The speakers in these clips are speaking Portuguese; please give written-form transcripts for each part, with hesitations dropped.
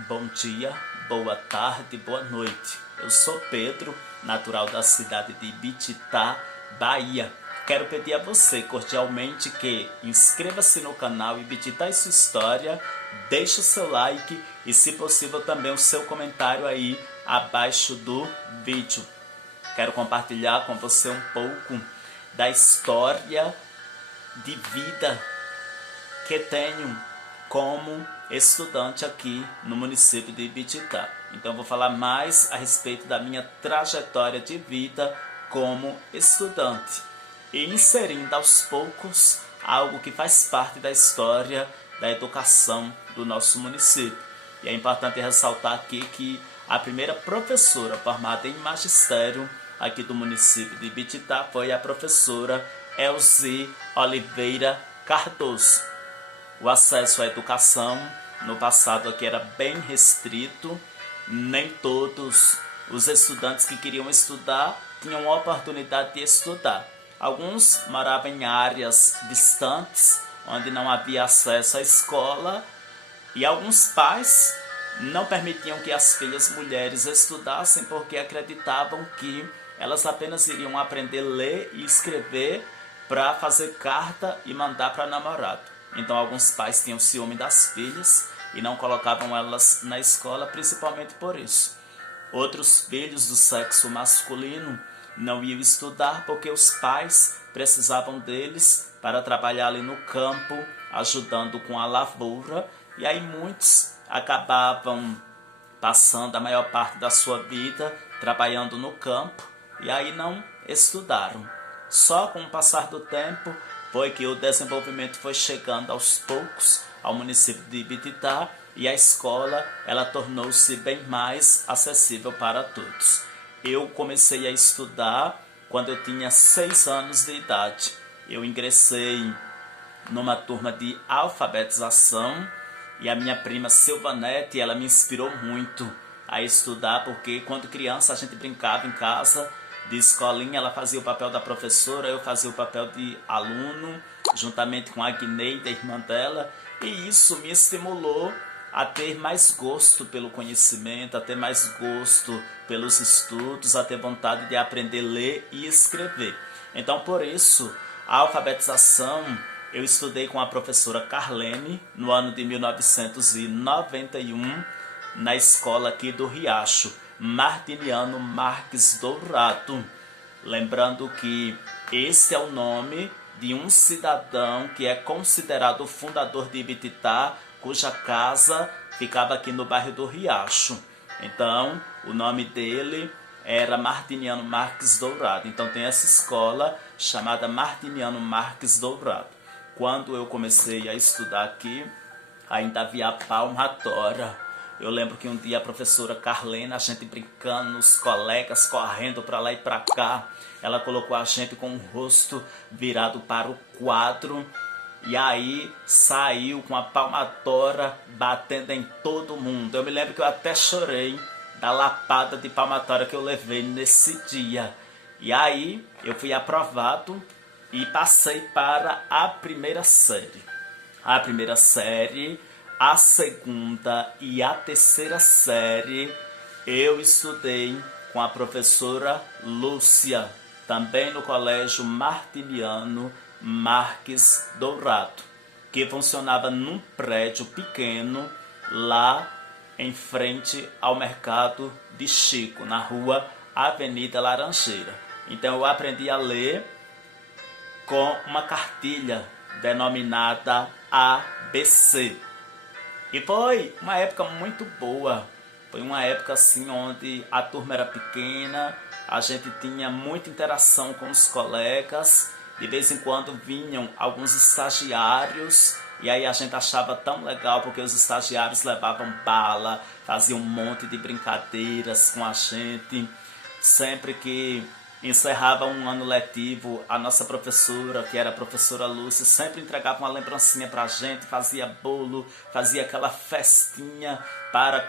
Bom dia, boa tarde, boa noite. Eu sou Pedro, natural da cidade de Ibititá, Bahia. Quero pedir a você cordialmente que inscreva-se no canal Ibititá e sua história, deixe o seu like e, se possível, também o seu comentário aí abaixo do vídeo. Quero compartilhar com você um pouco da história de vida que tenho como estudante aqui no município de Ibititá. Então vou falar mais a respeito da minha trajetória de vida como estudante e inserindo aos poucos algo que faz parte da história da educação do nosso município. E é importante ressaltar aqui que a primeira professora formada em magistério aqui do município de Ibititá foi a professora Elzi Oliveira Cardoso. O acesso à educação no passado aqui era bem restrito, nem todos os estudantes que queriam estudar tinham a oportunidade de estudar. Alguns moravam em áreas distantes, onde não havia acesso à escola, e alguns pais não permitiam que as filhas mulheres estudassem porque acreditavam que elas apenas iriam aprender a ler e escrever para fazer carta e mandar para namorado. Então alguns pais tinham ciúme das filhas e não colocavam elas na escola, principalmente por isso. Outros filhos do sexo masculino não iam estudar porque os pais precisavam deles para trabalhar ali no campo, ajudando com a lavoura, e aí muitos acabavam passando a maior parte da sua vida trabalhando no campo e aí não estudaram. Só com o passar do tempo foi que o desenvolvimento foi chegando aos poucos ao município de Ibititá e a escola ela tornou-se bem mais acessível para todos. Eu comecei a estudar quando eu tinha 6 anos de idade. Eu ingressei numa turma de alfabetização e a minha prima Silvanete, ela me inspirou muito a estudar, porque quando criança a gente brincava em casa de escolinha, ela fazia o papel da professora, eu fazia o papel de aluno, juntamente com a Agneida, a irmã dela, e isso me estimulou a ter mais gosto pelo conhecimento, a ter mais gosto pelos estudos, a ter vontade de aprender a ler e escrever. Então, por isso, a alfabetização eu estudei com a professora Carlene no ano de 1991, na escola aqui do Riacho, Martiniano Marques Dourado. Lembrando que esse é o nome de um cidadão que é considerado o fundador de Ibititá, cuja casa ficava aqui no bairro do Riacho. Então, o nome dele era Martiniano Marques Dourado. Então tem essa escola chamada Martiniano Marques Dourado. Quando eu comecei a estudar aqui, ainda havia a palmatória. Eu lembro que um dia a professora Carlena, a gente brincando, os colegas correndo para lá e para cá, ela colocou a gente com o rosto virado para o quadro e aí saiu com a palmatória batendo em todo mundo. Eu me lembro que eu até chorei da lapada de palmatória que eu levei nesse dia. E aí eu fui aprovado e passei para a primeira série. A primeira série, a segunda e a terceira série eu estudei com a professora Lúcia, também no Colégio Martiniano Marques Dourado, que funcionava num prédio pequeno lá em frente ao mercado de Chico, na rua Avenida Laranjeira. Então eu aprendi a ler com uma cartilha denominada ABC. E foi uma época muito boa, foi uma época assim onde a turma era pequena, a gente tinha muita interação com os colegas, de vez em quando vinham alguns estagiários, e aí a gente achava tão legal porque os estagiários levavam bala, faziam um monte de brincadeiras com a gente. Sempre que encerrava um ano letivo, a nossa professora, que era a professora Lúcia, sempre entregava uma lembrancinha pra gente, fazia bolo, fazia aquela festinha para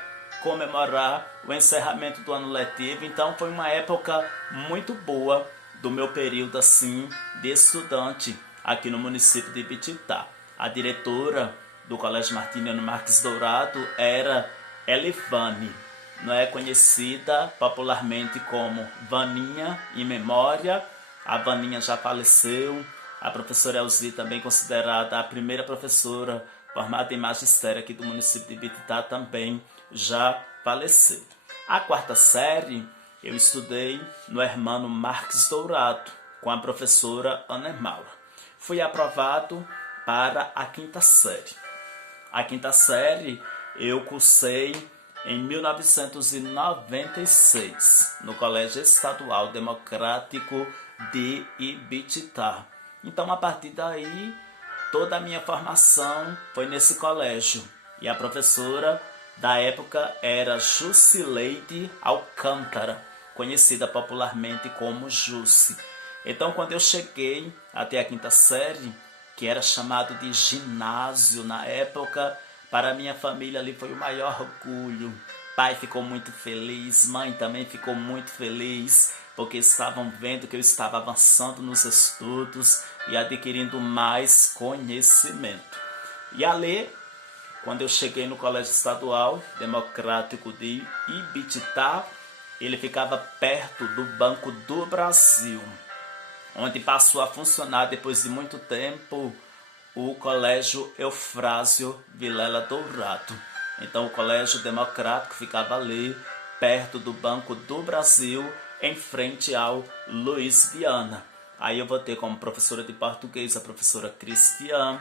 comemorar o encerramento do ano letivo. Então foi uma época muito boa do meu período assim de estudante aqui no município de Ibititá. A diretora do Colégio Martiniano Marques Dourado era Elivane, não é conhecida popularmente como Vaninha, em memória. A Vaninha já faleceu. A professora Elzi, também considerada a primeira professora formada em magistério aqui do município de Ibititá, também já faleceu. A quarta série eu estudei no Hermano Marques Dourado, com a professora Ana Maura. Fui aprovado para a quinta série. A quinta série eu cursei em 1996, no Colégio Estadual Democrático de Ibititá. Então, a partir daí, toda a minha formação foi nesse colégio. E a professora da época era Jusileide Alcântara, conhecida popularmente como Jussi. Então, quando eu cheguei até a quinta série, que era chamado de ginásio na época, para a minha família ali foi o maior orgulho. Pai ficou muito feliz, mãe também ficou muito feliz, porque estavam vendo que eu estava avançando nos estudos e adquirindo mais conhecimento. E ali, quando eu cheguei no Colégio Estadual Democrático de Ibititá, ele ficava perto do Banco do Brasil, onde passou a funcionar depois de muito tempo o Colégio Eufrásio Vilela Dourado. Então o Colégio Democrático ficava ali, perto do Banco do Brasil, em frente ao Luiz Viana. Aí eu vou ter como professora de português a professora Cristiane,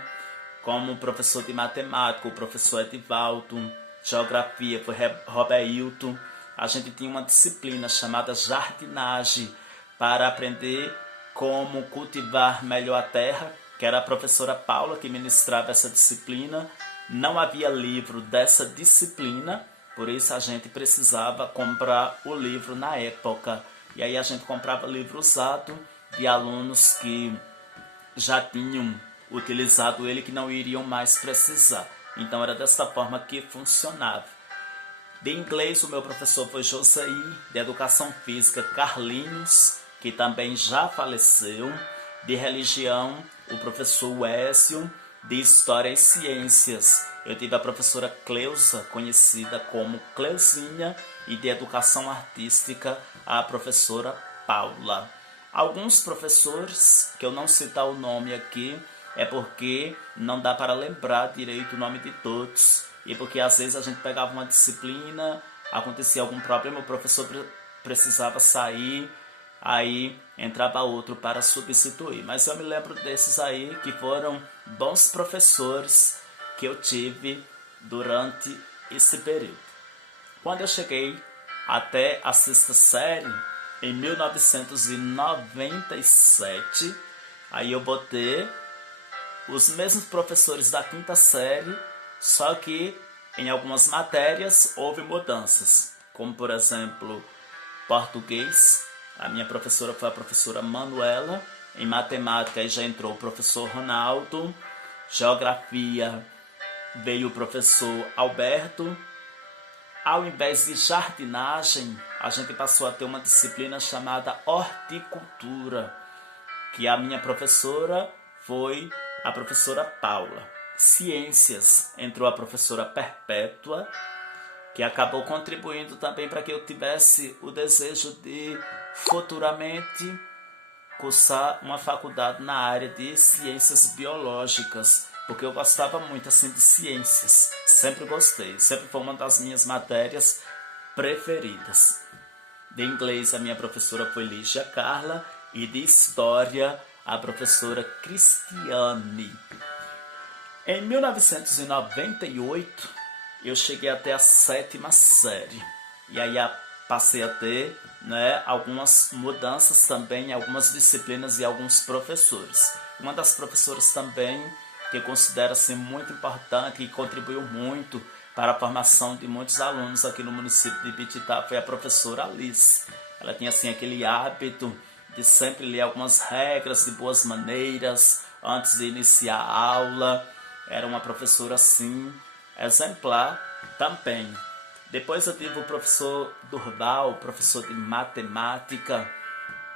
como professor de matemática o professor Edivaldo, geografia foi Roberto. A gente tinha uma disciplina chamada jardinagem para aprender como cultivar melhor a terra, que era a professora Paula que ministrava essa disciplina. Não havia livro dessa disciplina, por isso a gente precisava comprar o livro na época. E aí a gente comprava livro usado de alunos que já tinham utilizado ele, que não iriam mais precisar. Então era dessa forma que funcionava. De inglês o meu professor foi Josaí, de educação física Carlinhos, que também já faleceu. De religião o professor Wécio. De história e ciências eu tive a professora Cleusa, conhecida como Cleusinha, e de educação artística a professora Paula. Alguns professores, que eu não citar o nome aqui, é porque não dá para lembrar direito o nome de todos, e porque às vezes a gente pegava uma disciplina, acontecia algum problema, o professor precisava sair, aí entrava outro para substituir. Mas eu me lembro desses aí que foram bons professores que eu tive durante esse período. Quando eu cheguei até a sexta série, em 1997, aí eu botei os mesmos professores da quinta série, só que em algumas matérias houve mudanças, como por exemplo, português, a minha professora foi a professora Manuela, em matemática já entrou o professor Ronaldo, geografia veio o professor Alberto. Ao invés de jardinagem, a gente passou a ter uma disciplina chamada horticultura, que a minha professora foi a professora Paula. Ciências entrou a professora Perpétua, que acabou contribuindo também para que eu tivesse o desejo de futuramente cursar uma faculdade na área de ciências biológicas, porque eu gostava muito assim de ciências, sempre gostei, sempre foi uma das minhas matérias preferidas. De inglês a minha professora foi Lígia Carla e de história a professora Cristiane. Em 1998 eu cheguei até a sétima série e aí passei a ter, algumas mudanças também, algumas disciplinas e alguns professores. Uma das professoras também que eu considero assim, muito importante e contribuiu muito para a formação de muitos alunos aqui no município de Ibititá foi a professora Alice. Ela tinha assim aquele hábito de sempre ler algumas regras de boas maneiras antes de iniciar a aula. Era uma professora assim exemplar também. Depois eu tive o professor Durval, professor de matemática,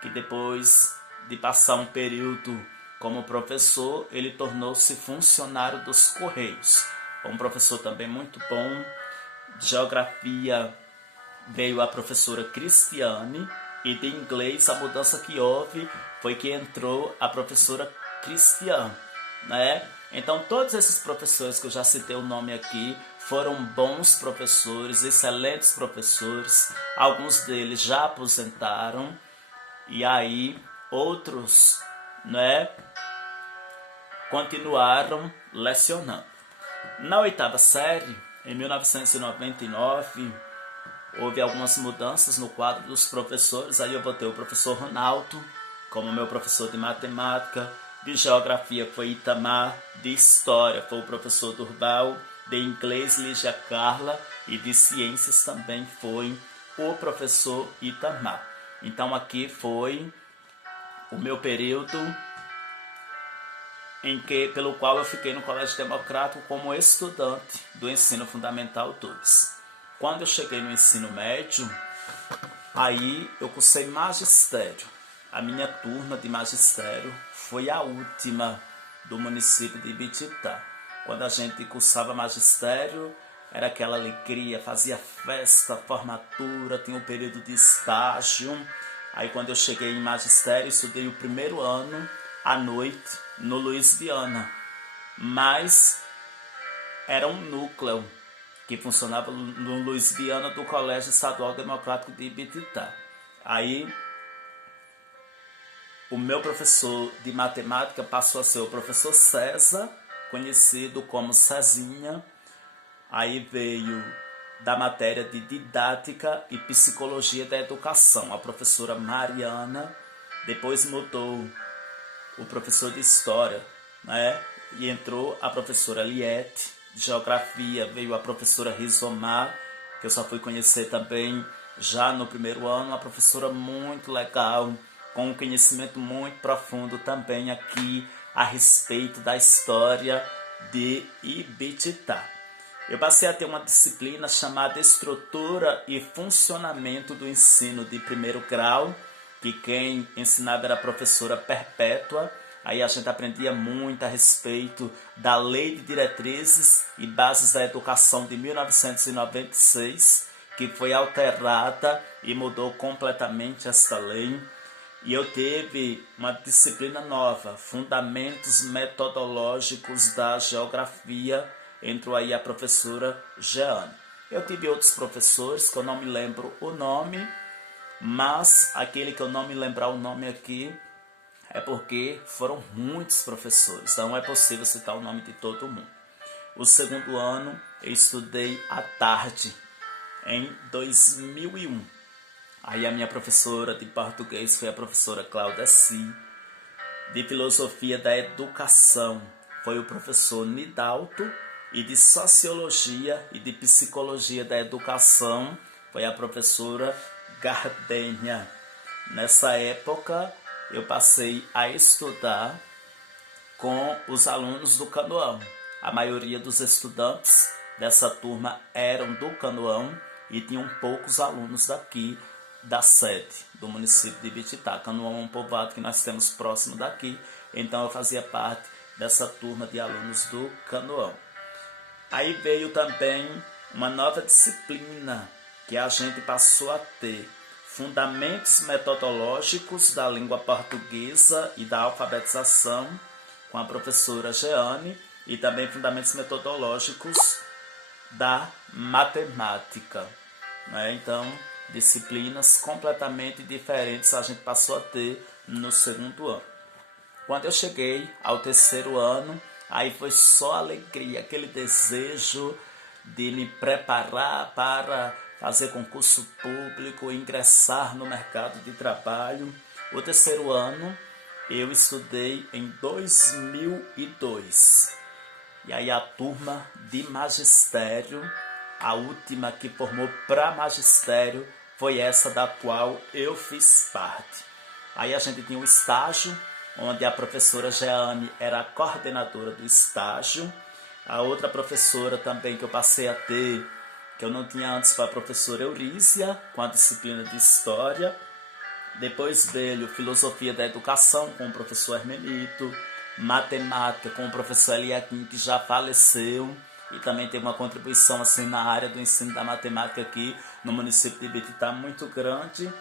que depois de passar um período como professor, ele tornou-se funcionário dos Correios. Um professor também muito bom. De geografia veio a professora Cristiane, e de inglês a mudança que houve foi que entrou a professora Cristiane, né? Então todos esses professores que eu já citei o nome aqui foram bons professores, excelentes professores. Alguns deles já aposentaram e aí outros, né, continuaram lecionando. Na oitava série, em 1999, houve algumas mudanças no quadro dos professores. Aí eu botei o professor Ronaldo como meu professor de matemática, de geografia foi Itamar, de história foi o professor Durval, de inglês Lígia Carla e de ciências também foi o professor Itamar. Então aqui foi o meu período pelo qual eu fiquei no Colégio Democrático como estudante do ensino fundamental 2. Quando eu cheguei no ensino médio, aí eu cursei magistério. A minha turma de magistério foi a última do município de Ibititá. Quando a gente cursava magistério, era aquela alegria, fazia festa, formatura, tinha um período de estágio. Aí quando eu cheguei em magistério, estudei o primeiro ano à noite no Luiz Viana, mas era um núcleo que funcionava no Luiz Viana do Colégio Estadual Democrático de Ibititá. Aí o meu professor de matemática passou a ser o professor César, conhecido como Cezinha. Aí veio da matéria de didática e psicologia da educação, a professora Mariana. Depois mudou o professor de história, né? E entrou a professora Liette. De geografia veio a professora Rizomar, que eu só fui conhecer também já no primeiro ano, uma professora muito legal, com um conhecimento muito profundo também aqui a respeito da história de Ibititá. Eu passei a ter uma disciplina chamada Estrutura e Funcionamento do Ensino de Primeiro Grau, que quem ensinava era a professora Perpétua. Aí a gente aprendia muito a respeito da Lei de Diretrizes e Bases da Educação de 1996, que foi alterada e mudou completamente esta lei. E eu tive uma disciplina nova, Fundamentos Metodológicos da Geografia, entrou aí a professora Jeane. Eu tive outros professores que eu não me lembro o nome, mas aquele que eu não me lembrar o nome aqui é porque foram muitos professores, então não é possível citar o nome de todo mundo. O segundo ano eu estudei à tarde, em 2001. Aí a minha professora de português foi a professora Cláudia Si. De filosofia da educação foi o professor Nidalto. E de sociologia e de psicologia da educação foi a professora Gardênia. Nessa época eu passei a estudar com os alunos do Canoão. A maioria dos estudantes dessa turma eram do Canoão e tinham poucos alunos daqui da sede do município de Ibititá. Canoão é um povoado que nós temos próximo daqui, então eu fazia parte dessa turma de alunos do Canoão. Aí veio também uma nova disciplina que a gente passou a ter, Fundamentos Metodológicos da Língua Portuguesa e da Alfabetização, com a professora Jeane, e também Fundamentos Metodológicos da Matemática, né? Então, disciplinas completamente diferentes a gente passou a ter no segundo ano. Quando eu cheguei ao terceiro ano, aí foi só alegria, aquele desejo de me preparar para fazer concurso público, ingressar no mercado de trabalho. O terceiro ano eu estudei em 2002. E aí a turma de magistério, a última que formou para magistério, foi essa da qual eu fiz parte. Aí a gente tinha um estágio, onde a professora Jeane era a coordenadora do estágio. A outra professora também que eu passei a ter, que eu não tinha antes, foi a professora Eurícia, com a disciplina de História. Depois veio Filosofia da Educação, com o professor Hermenito. Matemática, com o professor Eliakim, que já faleceu. e também tem uma contribuição assim na área do ensino da matemática aqui no município de Ibititá muito grande.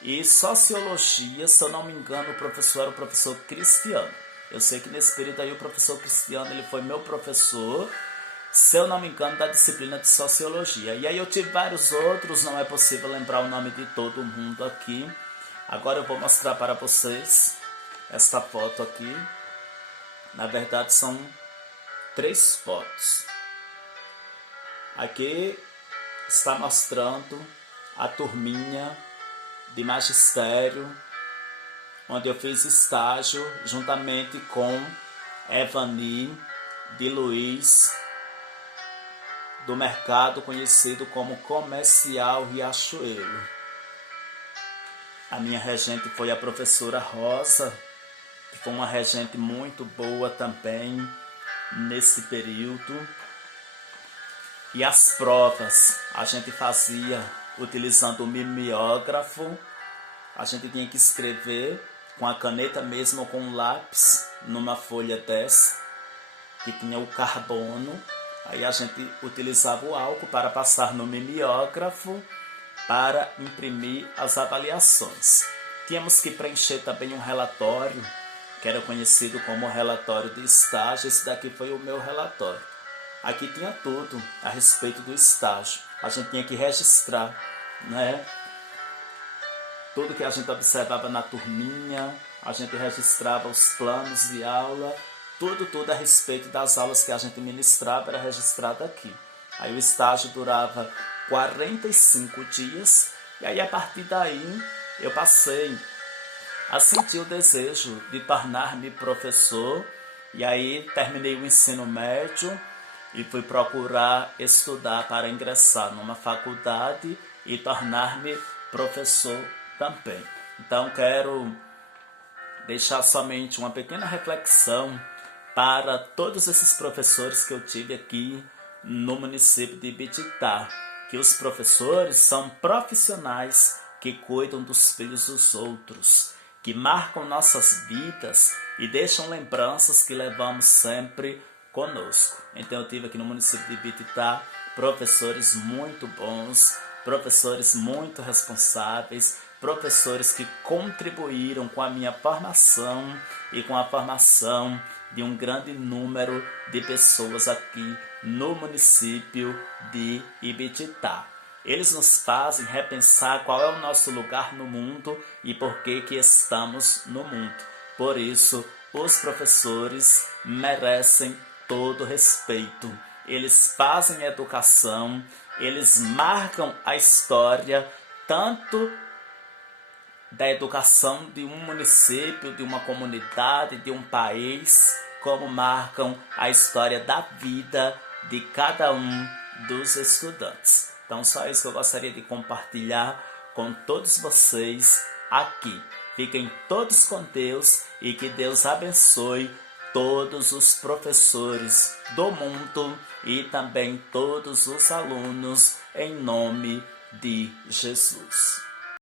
E sociologia, se eu não me engano, o professor era o professor Cristiano. Eu sei que nesse período aí o professor Cristiano ele foi meu professor, se eu não me engano, da disciplina de sociologia. E aí eu tive vários outros, não é possível lembrar o nome de todo mundo aqui. Agora eu vou mostrar para vocês esta foto aqui. Na verdade são 3 fotos. Aqui está mostrando a turminha de magistério, onde eu fiz estágio juntamente com Evani de Luiz, do mercado conhecido como Comercial Riachuelo. A minha regente foi a professora Rosa, que foi uma regente muito boa também nesse período. E as provas a gente fazia utilizando o mimeógrafo. A gente tinha que escrever com a caneta mesmo ou com um lápis numa folha dessa, que tinha o carbono. Aí a gente utilizava o álcool para passar no mimeógrafo para imprimir as avaliações. Tínhamos que preencher também um relatório, que era conhecido como relatório de estágio. Esse daqui foi o meu relatório. Aqui tinha tudo a respeito do estágio. A gente tinha que registrar, né? Tudo que a gente observava na turminha, a gente registrava os planos de aula, tudo a respeito das aulas que a gente ministrava era registrado aqui. Aí o estágio durava 45 dias, e aí a partir daí eu passei a sentir o desejo de tornar-me professor, e aí terminei o ensino médio e fui procurar estudar para ingressar numa faculdade e tornar-me professor também. Então quero deixar somente uma pequena reflexão para todos esses professores que eu tive aqui no município de Ibititá, que os professores são profissionais que cuidam dos filhos dos outros, que marcam nossas vidas e deixam lembranças que levamos sempre conosco. Então eu tive aqui no município de Ibititá professores muito bons, professores muito responsáveis, professores que contribuíram com a minha formação e com a formação de um grande número de pessoas aqui no município de Ibititá. Eles nos fazem repensar qual é o nosso lugar no mundo e por que estamos no mundo. Por isso, os professores merecem todo respeito. Eles fazem educação, eles marcam a história tanto da educação de um município, de uma comunidade, de um país, como marcam a história da vida de cada um dos estudantes. Então só isso que eu gostaria de compartilhar com todos vocês aqui. Fiquem todos com Deus e que Deus abençoe todos os professores do mundo e também todos os alunos em nome de Jesus.